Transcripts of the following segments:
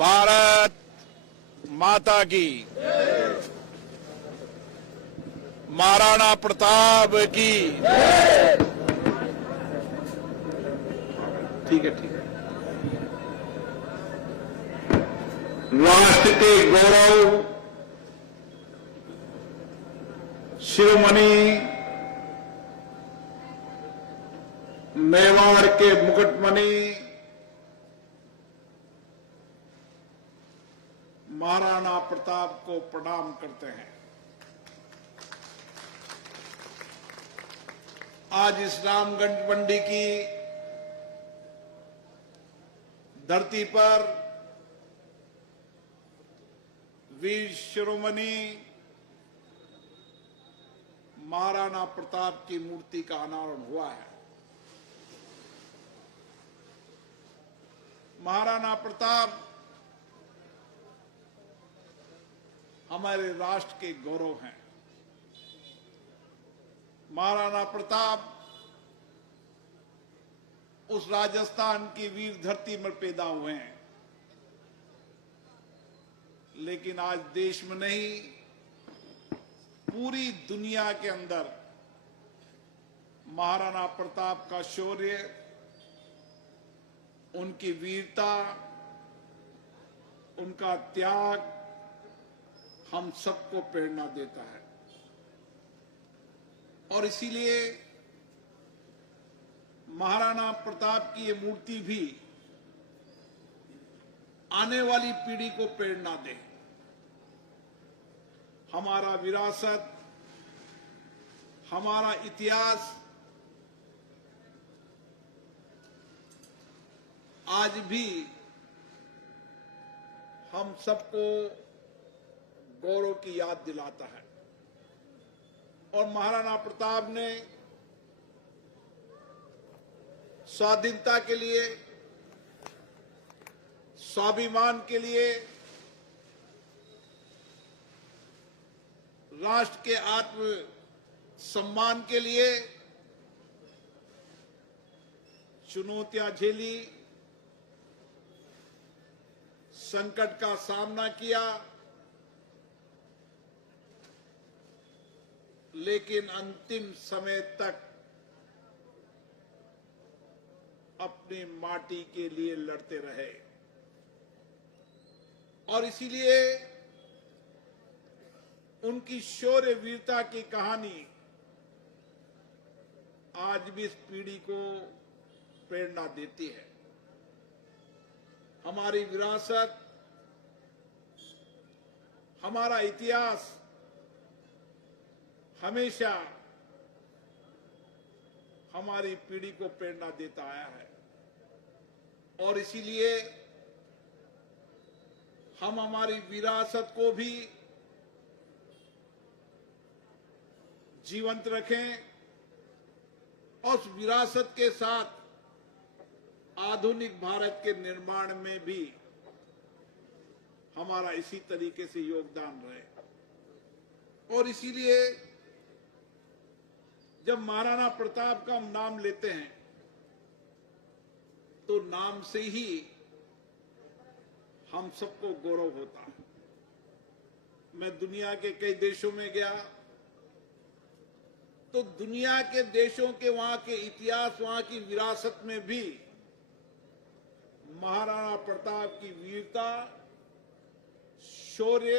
भारत माता की, महाराणा प्रताप की। ठीक है, ठीक है। राष्ट्र के गौरव शिरोमणि मेवाड़ के मुकुटमणि महाराणा प्रताप को प्रणाम करते हैं। आज इस रामगंज मंडी की धरती पर वीर शिरोमणि महाराणा प्रताप की मूर्ति का अनावरण हुआ है। महाराणा प्रताप हमारे राष्ट्र के गौरव हैं। महाराणा प्रताप उस राजस्थान की वीर धरती में पैदा हुए हैं, लेकिन आज देश में नहीं, पूरी दुनिया के अंदर महाराणा प्रताप का शौर्य, उनकी वीरता, उनका त्याग हम सबको प्रेरणा देता है। और इसीलिए महाराणा प्रताप की ये मूर्ति भी आने वाली पीढ़ी को प्रेरणा दे। हमारा विरासत, हमारा इतिहास आज भी हम सबको गौरव की याद दिलाता है। और महाराणा प्रताप ने स्वाधीनता के लिए, स्वाभिमान के लिए, राष्ट्र के आत्म सम्मान के लिए चुनौतियां झेली, संकट का सामना किया, लेकिन अंतिम समय तक अपनी माटी के लिए लड़ते रहे। और इसीलिए उनकी शौर्य वीरता की कहानी आज भी इस पीढ़ी को प्रेरणा देती है। हमारी विरासत, हमारा इतिहास हमेशा हमारी पीढ़ी को प्रेरणा देता आया है। और इसीलिए हम हमारी विरासत को भी जीवंत रखें और उस विरासत के साथ आधुनिक भारत के निर्माण में भी हमारा इसी तरीके से योगदान रहे। और इसीलिए जब महाराणा प्रताप का हम नाम लेते हैं तो नाम से ही हम सबको गौरव होता है। मैं दुनिया के कई देशों में गया तो दुनिया के देशों के वहां के इतिहास, वहां की विरासत में भी महाराणा प्रताप की वीरता, शौर्य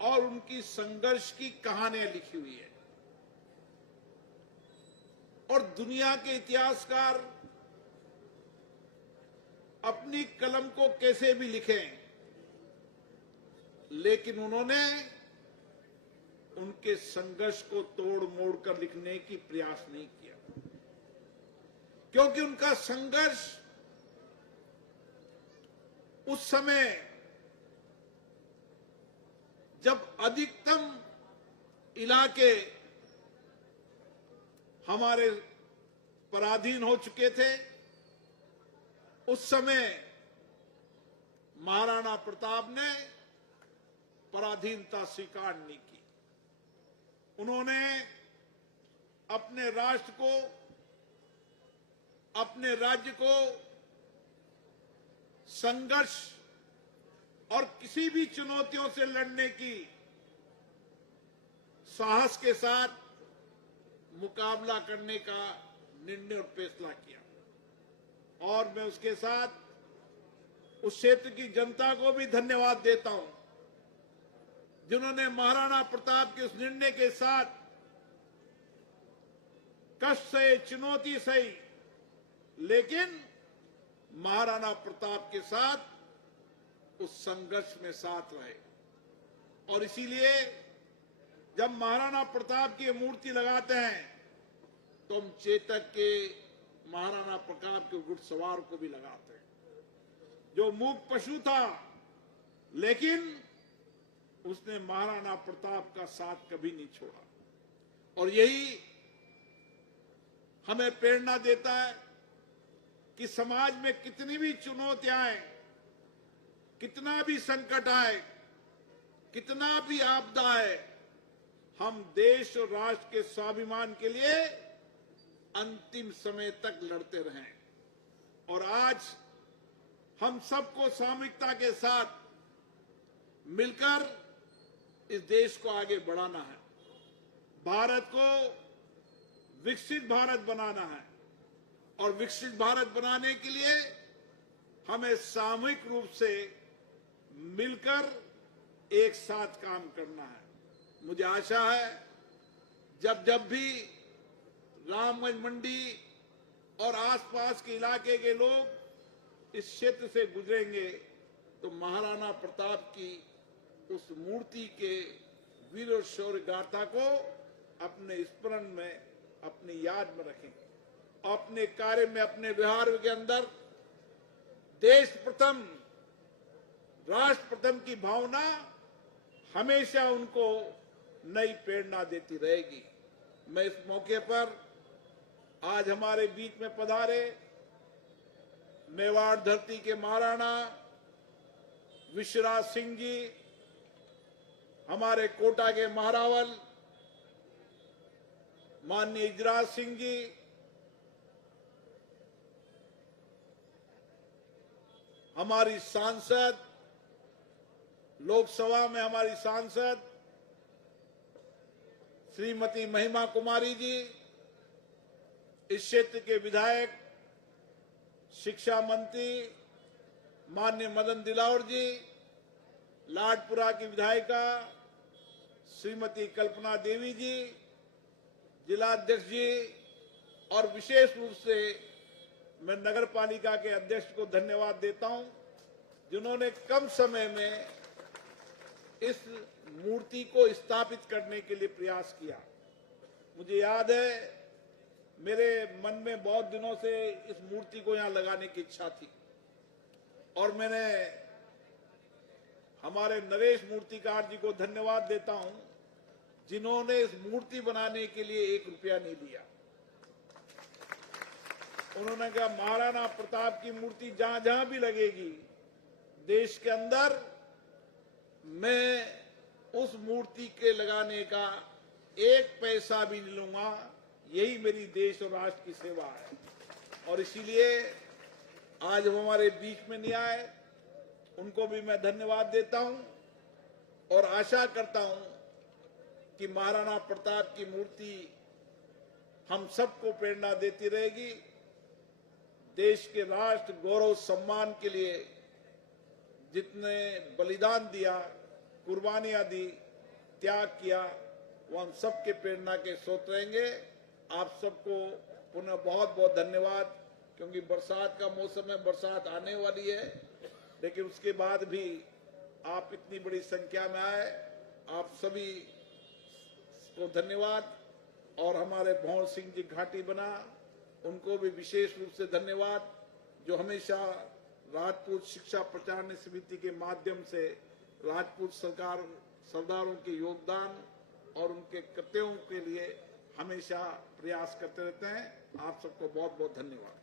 और उनकी संघर्ष की कहानियां लिखी हुई है। और दुनिया के इतिहासकार अपनी कलम को कैसे भी लिखें, लेकिन उन्होंने उनके संघर्ष को तोड़ मोड़ कर लिखने की प्रयास नहीं किया, क्योंकि उनका संघर्ष उस समय जब अधिकतम इलाके हमारे पराधीन हो चुके थे, उस समय महाराणा प्रताप ने पराधीनता स्वीकार नहीं की। उन्होंने अपने राष्ट्र को, अपने राज्य को संघर्ष और किसी भी चुनौतियों से लड़ने की साहस के साथ मुकाबला करने का निर्णय और फैसला किया। और मैं उसके साथ उस क्षेत्र की जनता को भी धन्यवाद देता हूं, जिन्होंने महाराणा प्रताप के उस निर्णय के साथ कष्ट सहे, चुनौती सही, लेकिन महाराणा प्रताप के साथ उस संघर्ष में साथ रहे। और इसीलिए जब महाराणा प्रताप की मूर्ति लगाते हैं तो हम चेतक के महाराणा प्रताप के घुड़सवार को भी लगाते हैं, जो मूक पशु था लेकिन उसने महाराणा प्रताप का साथ कभी नहीं छोड़ा। और यही हमें प्रेरणा देता है कि समाज में कितनी भी चुनौतियां आए, कितना भी संकट आए, कितना भी आपदा है, हम देश और राष्ट्र के स्वाभिमान के लिए अंतिम समय तक लड़ते रहें। और आज हम सबको सामूहिकता के साथ मिलकर इस देश को आगे बढ़ाना है, भारत को विकसित भारत बनाना है। और विकसित भारत बनाने के लिए हमें सामूहिक रूप से मिलकर एक साथ काम करना है। मुझे आशा है जब भी रामगंज मंडी और आसपास के इलाके के लोग इस क्षेत्र से गुजरेंगे तो महाराणा प्रताप की उस मूर्ति के वीर और शौर्य गाथा को अपने स्मरण में, अपनी याद में रखेंगे। अपने कार्य में, अपने व्यवहार के अंदर देश प्रथम, राष्ट्र प्रथम की भावना हमेशा उनको नई प्रेरणा देती रहेगी। मैं इस मौके पर आज हमारे बीच में पधारे मेवाड़ धरती के महाराणा विश्वराज सिंह जी, हमारे कोटा के महारावल माननीय इजराज सिंह जी, हमारी सांसद, लोकसभा में हमारी सांसद श्रीमती महिमा कुमारी जी, इस क्षेत्र के विधायक, शिक्षा मंत्री माननीय मदन दिलावर जी, लाडपुरा की विधायिका श्रीमती कल्पना देवी जी, जिलाध्यक्ष जी, और विशेष रूप से मैं नगर पालिका के अध्यक्ष को धन्यवाद देता हूं, जिन्होंने कम समय में इस मूर्ति को स्थापित करने के लिए प्रयास किया। मुझे याद है मेरे मन में बहुत दिनों से इस मूर्ति को यहां लगाने की इच्छा थी और मैंने हमारे नरेश मूर्तिकार जी को धन्यवाद देता हूं, जिन्होंने इस मूर्ति बनाने के लिए 1 रुपया नहीं दिया। उन्होंने कहा महाराणा प्रताप की मूर्ति जहां जहां भी लगेगी देश के अंदर, मैं उस मूर्ति के लगाने का 1 पैसा भी नहीं लूंगा। यही मेरी देश और राष्ट्र की सेवा है। और इसीलिए आज वो हमारे बीच में नहीं आए, उनको भी मैं धन्यवाद देता हूं और आशा करता हूं कि महाराणा प्रताप की मूर्ति हम सबको प्रेरणा देती रहेगी। देश के राष्ट्र गौरव सम्मान के लिए जितने बलिदान दिया, कुर्बानियां दी, त्याग किया, वो हम सबके प्रेरणा के स्रोत रहेंगे। आप सबको पुनः बहुत बहुत धन्यवाद, क्योंकि बरसात का मौसम है, बरसात आने वाली है, लेकिन उसके बाद भी आप इतनी बड़ी संख्या में आए, आप सभी को धन्यवाद। और हमारे भंवर सिंह जी घाटी बना, उनको भी विशेष रूप से धन्यवाद, जो हमेशा राजपूत शिक्षा प्रचार समिति के माध्यम से राजपूत सरदारों के योगदान और उनके कर्तव्यों के लिए हमेशा प्रयास करते रहते हैं। आप सबको बहुत बहुत धन्यवाद।